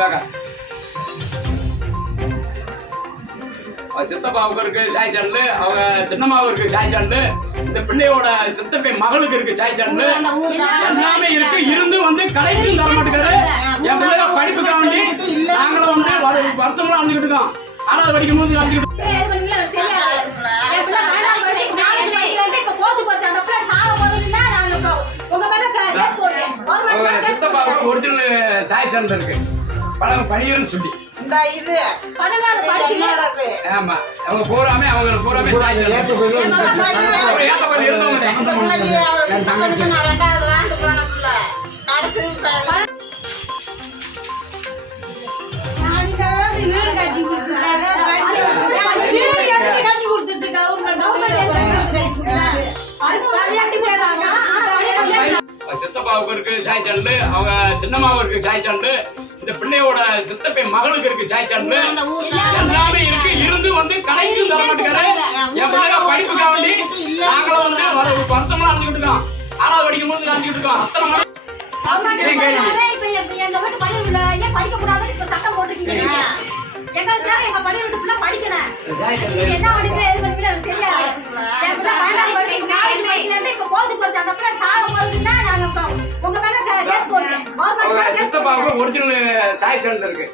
बघा சித்தப்பாவுக்கு இருக்கு சாய் சாண்டலு அவங்க சின்னம்மாவுக்கு இருக்கு சாய் சாண்டலு இந்த பிள்ளையோட சித்தப்பை மகளுக்கு இருக்கு சாய் சாண்டலு எல்லாமே இருக்கு. இருந்து வந்து கடைக்கும் தர மாட்டேங்கிறாரு என் பிள்ளைங்க படிப்புக்கு வேண்டி நாங்களும் வந்து வருஷமெல்லாம் அழிஞ்சுக்கிட்டு இருக்கோம். ஆனால் படிக்கும் போது அழிஞ்சுக்கிட்டு சித்தப்பாவுக்கு ஒரிஜினல் சாய் சாண்டல் இருக்கு. பழம் பனியர்னு சொல்லி. இந்த இது. என்னோடது. ஆமா. அவங்க பூராமே அவங்க பூராமே இருந்தவங்க ரெண்டாவது போன பிள்ளை வீடு கட்டி கொடுத்துருக்காங்க. வீடு எதுக்கு கட்டி கவர்மெண்ட் சித்தப்பாவுக்கு இருக்கு சாய் சேனல் அவங்க சின்னம்மாவுக்கு இருக்கு சாய் சேனல் இந்த பிள்ளையோட சித்தப்பை மகளுக்கு இருக்கு சாய் சேனல் எல்லாமே இருக்கு. இருந்து வந்து கடைக்கும் தர மாட்டேங்கிறாரு. என் பிள்ளைங்க படிப்புக்காக வேண்டி நாங்களும் வந்து வர வருஷமெல்லாம் அழிஞ்சுக்கிட்டு இருக்கோம். ஆறாவது படிக்கும் போது அழிஞ்சுக்கிட்டு இருக்கோம். அத்தனை மணி சாய் சேனல் என்ன படிக்கிற எது படிக்கிற எனக்கு அவங்க ஒரிஜினல் சாய் சேனல் இருக்கு.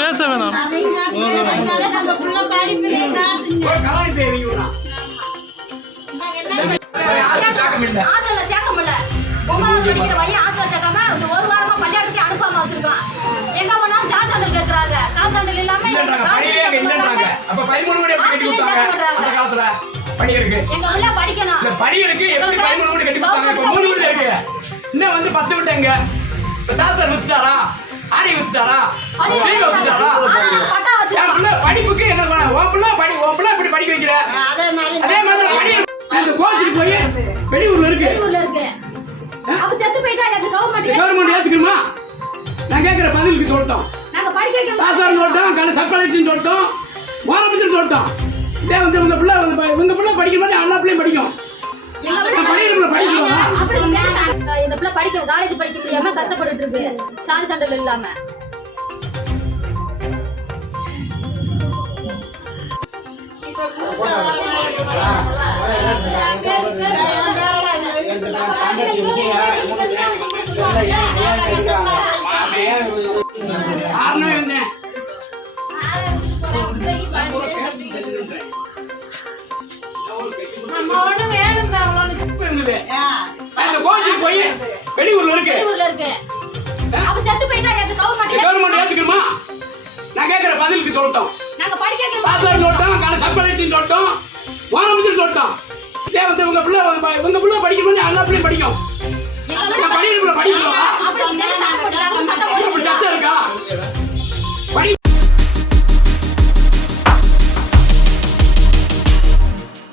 பேச வேணாம், ஒரு ஒன்பதாவது படிக்கிற பையன் சேர்க்காம இந்த வாரமா பள்ளியாடத்துக்கு அனுப்பாம வச்சிருக்கான். எங்க போனாலும் சார் சாண்டல் கேக்குறாங்க. சார் சாண்டல் இல்லாம அப்ப பதிமூணு பணி இருக்கு. எங்க பிள்ளை படிக்கணும். இந்த பணி இருக்கு. எப்படி பதிமூணு கோடி கட்டி கொடுத்தாங்க. இப்ப மூணு கோடி இருக்கு. இன்னும் வந்து பத்து விட்டேங்க இப்ப தாசர் வித்துட்டாரா? ஆடி வித்துட்டாரா? வீடு வித்துட்டாரா? பட்டா என் பிள்ளை படிப்புக்கு என்ன பண்ண? உன் பிள்ளை படி உன் பிள்ளை இப்படி படிக்க வைக்கிற? அதே மாதிரி அதே மாதிரி படி இந்த கோச்சுக்கு போய் வெளியூர்ல இருக்கு. அப்ப செத்து போயிட்டா அது கவர்மெண்ட் கவர்மெண்ட் ஏத்துக்கிறோமா நான் கேட்கிற பதிலுக்கு சொல்லிட்டோம். நாங்க படிக்க வைக்கணும் பாசாரம் சொல்லிட்டோம். கலை சப்பாளத்தின்னு சொல்லிட்டோம். மோரபத்தின்னு சொல்லிட்டோம். இதே வந்து உங்க பிள்ளை உங்க பிள்ளை படிக்கிற மாதிரி எல்லா பிள்ளையும் படிக்கும். இந்த பிள்ளை படிக்க காலேஜ் படிக்க முடியாம கஷ்டப்பட்டுட்டு இருக்கு சாணி சாண்டல் இல்லாம வெளியூர்ல இருக்கு. வெளியூர்ல இருக்கு. அப்ப செத்து போயிட்டா அது கவர்மெண்ட் கவர்மெண்ட் ஏத்துக்குமா நான் கேக்குற பதிலுக்கு சொல்லட்டும். நாங்க படிக்க பாஸ்வேர்ட் சொல்லட்டும் கால சம்பளத்தையும் சொல்லட்டும் வாரம்பத்தில் சொல்லட்டும். இதே வந்து உங்க பிள்ளை உங்க பிள்ளை படிக்கணும்னு எல்லா பிள்ளையும் படிக்கும். படிக்கணும்? படிக்கணும் சட்டம் இருக்கா?